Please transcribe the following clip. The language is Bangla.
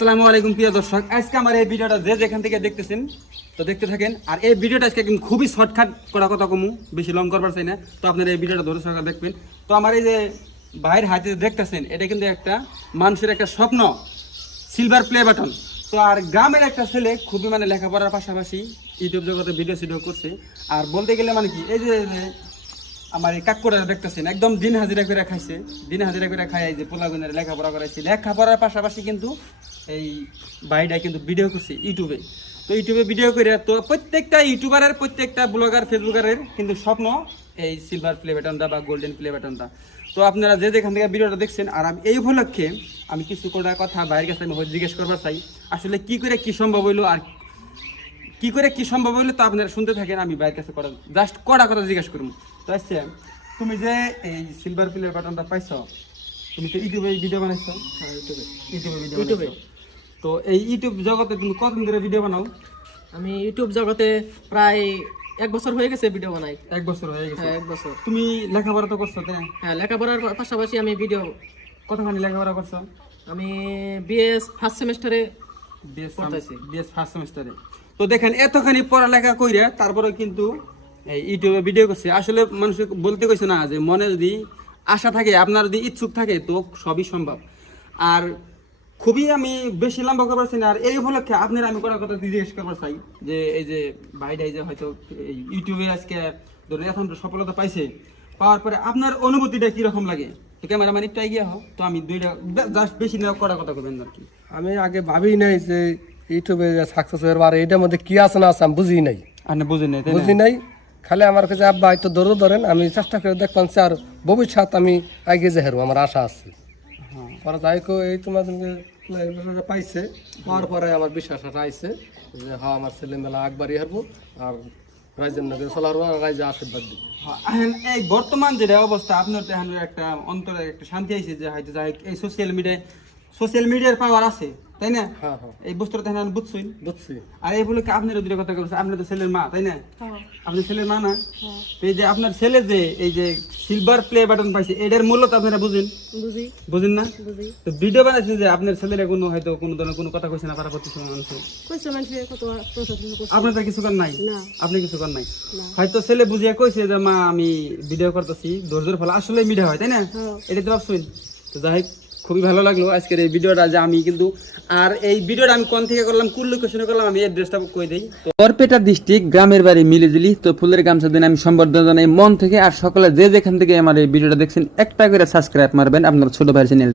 আসসালামু আলাইকুম প্রিয় দর্শক, আজকে আমার এই ভিডিওটা যে যেখান থেকে দেখতেছেন তো দেখতে থাকেন। আর এই ভিডিওটা আজকে একদম খুবই শর্টকাট করা কথা কমু, বেশি লং করবার চাই না। তো আপনারা এই ভিডিওটা ধরে সরকার দেখবেন। তো আমার এই যে ভাইয়ের হাতে দেখতেছেন, এটা কিন্তু একটা মানুষের একটা স্বপ্ন, সিলভার প্লে বাটন। তো আর গ্রামের একটা ছেলে খুবই লেখাপড়ার পাশাপাশি ইউটিউব জগতে ভিডিও করছে। আর বলতে গেলে কি এই যে আমার এই কাকপড়া দেখতেছেন, একদম দিন হাজিরা করে খাইছে, দিন হাজিরা করে খাই। এই যে পোলাগুনের লেখাপড়া করাইছে, লেখাপড়ার পাশাপাশি কিন্তু এই ভাইটা কিন্তু ভিডিও করছে ইউটিউবে। তো ইউটিউবে ভিডিও করে তো প্রত্যেকটা ইউটিউবারের, প্রত্যেকটা ব্লগার, ফেসবুকারের কিন্তু স্বপ্ন এই সিলভার প্লে বাটনটা বা গোল্ডেন প্লে বাটনটা। তো আপনারা যে যেখান থেকে ভিডিওটা দেখছেন, আর আমি এই উপলক্ষে আমি কিছু কটা কথা ভাইয়ের কাছে আমি জিজ্ঞেস করবার চাই, আসলে কি করে কি সম্ভব হইলো, আর কি করে কি সম্ভব হইলো। তো আপনারা শুনতে থাকেন, আমি ভাইয়ের কাছে জাস্ট কটা কথা জিজ্ঞেস করবো। তো আচ্ছা, তুমি যে এই সিলভার প্লে বাটনটা পাইছো, তুমি তো ইউটিউবে ভিডিও বানাইছো? ইউটিউবে। তো এই ইউটিউব জগতে তুমি কতদিন ধরে ভিডিও বানাও? আমি ইউটিউব জগতে প্রায় 1 বছর হয়ে গেছে ভিডিও বানাই। 1 বছর হয়ে গেছে? হ্যাঁ, 1 বছর। তুমি লেখাপড়া তো করছো তাই? হ্যাঁ, লেখাপড়ার পাশাপাশি আমি ভিডিও। কতখানি লেখাপড়া করছো? আমি বিএস ফার্স্ট সেমিস্টারে পড়তেছি। বিএস ফার্স্ট সেমিস্টারে। তো দেখেন, এতখানি পড়ালেখা কইরা তারপরে কিন্তু এই ইউটিউবে ভিডিও করছে। আসলে মানুষ বলতে কইছে না যে মনে যদি আশা থাকে, আপনার যদি ইচ্ছুক থাকে, তো সবই সম্ভব। আর খুবই আমি বেশি লম্বা করবার চাই না। আর এই উপলক্ষে আপনার আমি করার কথা জিজ্ঞেস করবার চাই যে এই যে ভাইটাই যে হয়তো ইউটিউবে আজকে ধরুন এখন সফলতা পাইছে, পাওয়ার পরে আপনার অনুভূতিটা কিরকম লাগে? ক্যামেরাম্যান একটু এগিয়ে হোক, তো আমি দুইটা জাস্ট বেশি না করার কথা বলবেন আর কি। আমি আগে ভাবি নাই যে ইউটিউবে সাকসেস হওয়ার আর এটার মধ্যে কি আছে না আছে আমি বুঝি নাই। আপনি বুঝেন নাই? বুঝি নাই, খালি আমার কাছে আব্বা একটু দৌড় ধরেন, আমি চেষ্টা করে দেখলাম আর ভবিষ্যৎ আমি আগে যে হেরবো, আমার আশা আছে। পরে যাই কো এই তোমার পাইছে, পাওয়ার পরে আমার বিশ্বাসটা আইছে যে হ্যাঁ আমার ছেলেমেলা একবারই হারবো, আর রাইজের নগরে চলার রাইজে আশীর্বাদ দিই। এই বর্তমান যেটা অবস্থা, আপনার তো এখন একটা অন্তরে একটা শান্তি আইছে যে হয়তো যাই এই সোশ্যাল মিডিয়ার পাওয়ার আছে, তাই না? হ্যাঁ হ্যাঁ, এই বস্তুটা তাই বুঝছই? বুঝছি। আর এই বলে আপনার দুটো কথা বলছে, আপনার তো ছেলের মা, তাই না? আপনি ছেলের মা না? তো এই যে আপনার ছেলে যে এই যে সিলভার প্লে বাটন পাইছে, এটার মূল্য তো আপনারা বুঝেন না? তো ভিডিও বানাইছেন যে আপনার ছেলের কোনো হয়তো কোনো ধরনের কোনো কথা কইছে না, পারা করতেছে আপনার তো কিছু কর নাই? আপনি কিছু কর নাই? হয়তো ছেলে বুঝিয়ে কইছে যে মা আমি ভিডিও করতেছি, ধৈর্যের ফলে আসলে মিডিয়া হয়, তাই না? এটা তো ভাবছেন। তো যাই হোক, খুবই ভালো লাগলো আজকের এই ভিডিওটা যে আমি কিন্তু, আর এই ভিডিওটা আমি কোন থেকে করলাম, কোন লোকেশনে করলাম, আমি অ্যাড্রেসটা কই দেই। বরপেটা ডিস্ট্রিক্ট, গ্রামের বাড়ি মিলিজুলি। তো ফুলের গামছা দিন আমি সম্বর্ধনা জানাই মন থেকে। আর সকলে যে যেখান থেকে আমার এই ভিডিওটা দেখছেন, একটা করে সাবস্ক্রাইব মারবেন আপনার ছোট ভাইয়ের চ্যানেল।